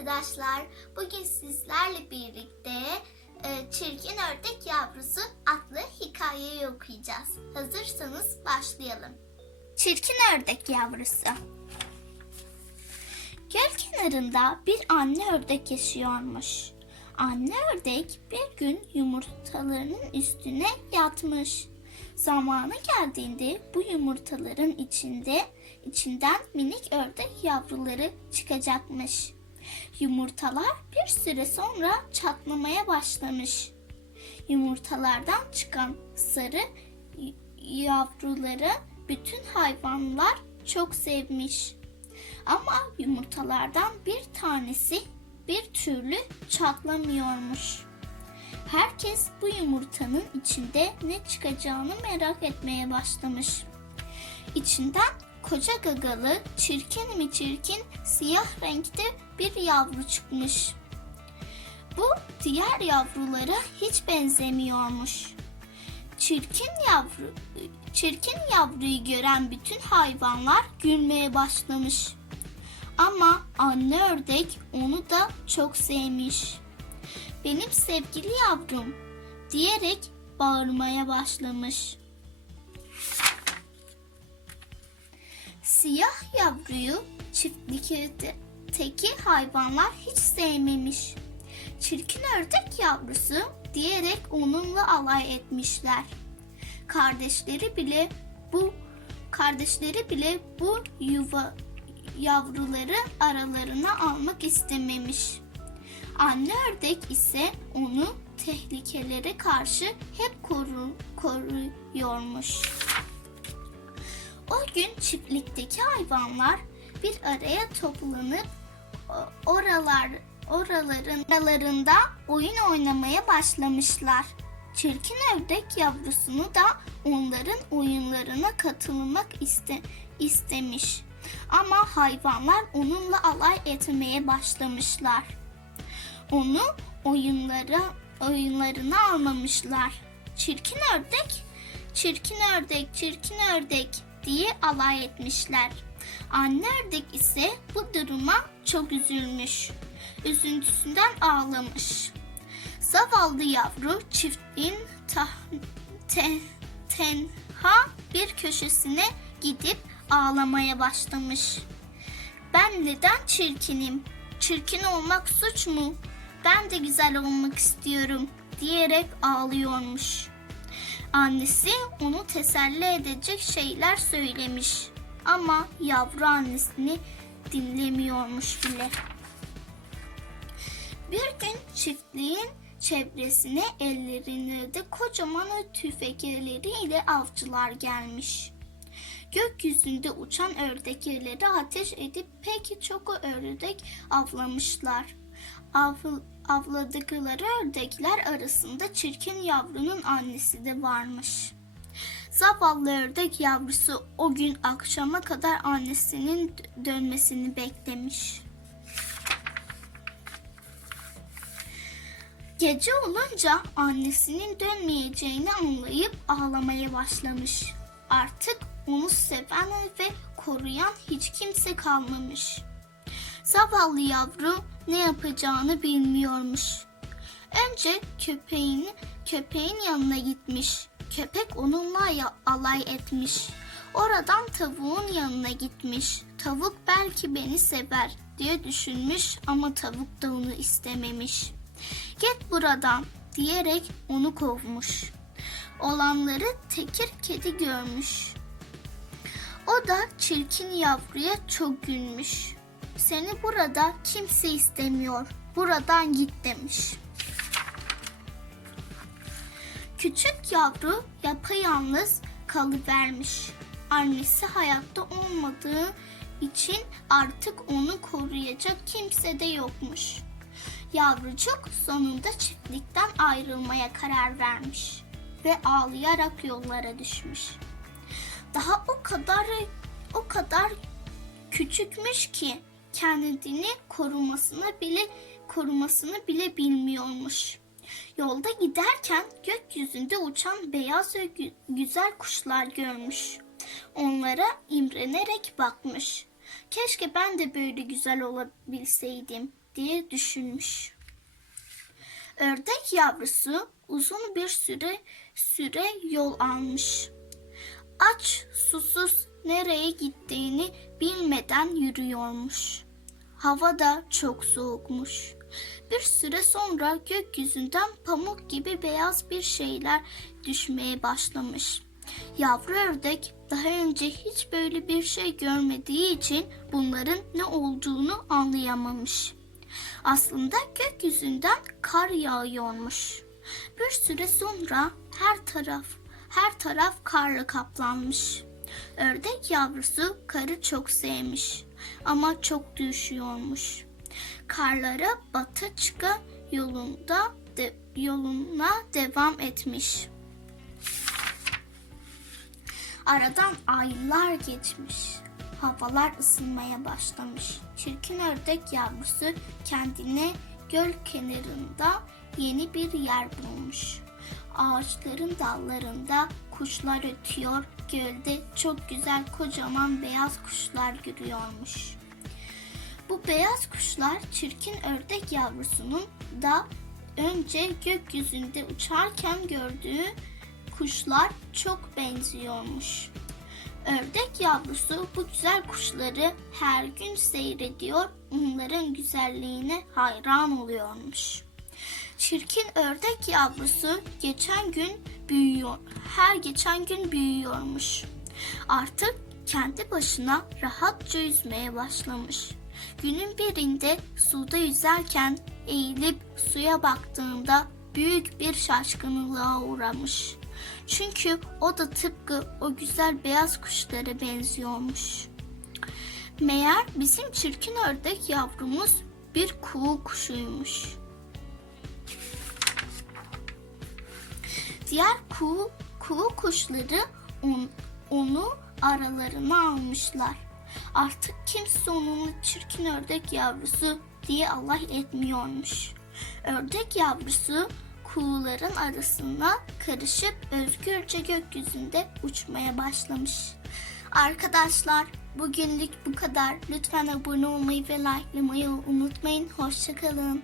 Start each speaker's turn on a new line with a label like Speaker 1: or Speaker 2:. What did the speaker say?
Speaker 1: arkadaşlar. Bugün sizlerle birlikte e, Çirkin Ördek Yavrusu adlı hikayeyi okuyacağız. Hazırsanız başlayalım. Çirkin Ördek Yavrusu Göl kenarında bir anne ördek yaşıyormuş. Anne ördek bir gün yumurtalarının üstüne yatmış. Zamanı geldiğinde bu yumurtaların içinde içinden minik ördek yavruları çıkacakmış. Yumurtalar bir süre sonra çatlamaya başlamış. Yumurtalardan çıkan sarı yavruları bütün hayvanlar çok sevmiş. Ama yumurtalardan bir tanesi bir türlü çatlamıyormuş. Herkes bu yumurtanın içinde ne çıkacağını merak etmeye başlamış. İçinden koca gagalı, çirkin mi çirkin, siyah renkte bir yavru çıkmış. Bu diğer yavrulara hiç benzemiyormuş. Çirkin yavru, çirkin yavruyu gören bütün hayvanlar gülmeye başlamış. Ama anne ördek onu da çok sevmiş. Benim sevgili yavrum diyerek bağırmaya başlamış. Siyah yavruyu çiftlikteki hayvanlar hiç sevmemiş. Çirkin ördek yavrusu diyerek onunla alay etmişler. Kardeşleri bile bu kardeşleri bile bu yuva yavruları aralarına almak istememiş. Anne ördek ise onu tehlikelere karşı hep koru, koruyormuş. O gün çiftlikteki hayvanlar bir araya toplanıp oralar oraların aralarında oyun oynamaya başlamışlar. Çirkin ördek yavrusunu da onların oyunlarına katılmak iste, istemiş. Ama hayvanlar onunla alay etmeye başlamışlar. Onu oyunlara oyunlarına almamışlar. Çirkin ördek, çirkin ördek, çirkin ördek diye alay etmişler. Anne ördek ise bu duruma çok üzülmüş. Üzüntüsünden ağlamış. Zavallı yavru çiftliğin ta, te, tenha bir köşesine gidip ağlamaya başlamış. Ben neden çirkinim? Çirkin olmak suç mu? Ben de güzel olmak istiyorum diyerek ağlıyormuş. Annesi onu teselli edecek şeyler söylemiş. Ama yavru annesini dinlemiyormuş bile. Bir gün çiftliğin çevresine ellerinde kocaman tüfekleriyle avcılar gelmiş. Gökyüzünde uçan ördekleri ateş edip pek çok ördek avlamışlar. Av, avladıkları ördekler arasında çirkin yavrunun annesi de varmış. Zavallı ördek yavrusu o gün akşama kadar annesinin dönmesini beklemiş. Gece olunca annesinin dönmeyeceğini anlayıp ağlamaya başlamış. Artık onu seven ve koruyan hiç kimse kalmamış. Zavallı yavru ne yapacağını bilmiyormuş. Önce köpeğin köpeğin yanına gitmiş. Köpek onunla ya- alay etmiş. Oradan tavuğun yanına gitmiş. Tavuk belki beni sever diye düşünmüş ama tavuk da onu istememiş. Git buradan diyerek onu kovmuş. Olanları tekir kedi görmüş. O da çirkin yavruya çok gülmüş. Seni burada kimse istemiyor. Buradan git demiş. Küçük yavru yapayalnız kalıvermiş. Annesi hayatta olmadığı için artık onu koruyacak kimse de yokmuş. Yavrucuk sonunda çiftlikten ayrılmaya karar vermiş ve ağlayarak yollara düşmüş. Daha o kadar o kadar küçükmüş ki kendini korumasını bile korumasını bile bilmiyormuş. Yolda giderken gökyüzünde uçan beyaz ve gü- güzel kuşlar görmüş. Onlara imrenerek bakmış. Keşke ben de böyle güzel olabilseydim diye düşünmüş. Ördek yavrusu uzun bir süre süre yol almış. Aç, susuz nereye gittiğini bilmeden yürüyormuş. Hava da çok soğukmuş. Bir süre sonra gökyüzünden pamuk gibi beyaz bir şeyler düşmeye başlamış. Yavru ördek daha önce hiç böyle bir şey görmediği için bunların ne olduğunu anlayamamış. Aslında gökyüzünden kar yağıyormuş. Bir süre sonra her taraf her taraf karla kaplanmış. Ördek yavrusu karı çok sevmiş ama çok düşüyormuş. Karlara batı çıka yolunda de, yoluna devam etmiş. Aradan aylar geçmiş. Havalar ısınmaya başlamış. Çirkin ördek yavrusu kendine göl kenarında yeni bir yer bulmuş. Ağaçların dallarında kuşlar ötüyor, gölde çok güzel kocaman beyaz kuşlar görüyormuş. Bu beyaz kuşlar çirkin ördek yavrusunun da önce gökyüzünde uçarken gördüğü kuşlar çok benziyormuş. Ördek yavrusu bu güzel kuşları her gün seyrediyor, onların güzelliğine hayran oluyormuş. Çirkin ördek yavrusu geçen gün büyüyor, her geçen gün büyüyormuş. Artık kendi başına rahatça yüzmeye başlamış. Günün birinde suda yüzerken eğilip suya baktığında büyük bir şaşkınlığa uğramış. Çünkü o da tıpkı o güzel beyaz kuşlara benziyormuş. Meğer bizim çirkin ördek yavrumuz bir kuğu kuşuymuş. Diğer kuğu, kuğu kuşları on- onu aralarına almışlar. Artık kimse onun çirkin ördek yavrusu diye Allah etmiyormuş. Ördek yavrusu kuğuların arasına karışıp özgürce gökyüzünde uçmaya başlamış. Arkadaşlar bugünlük bu kadar. Lütfen abone olmayı ve likelamayı unutmayın. Hoşçakalın.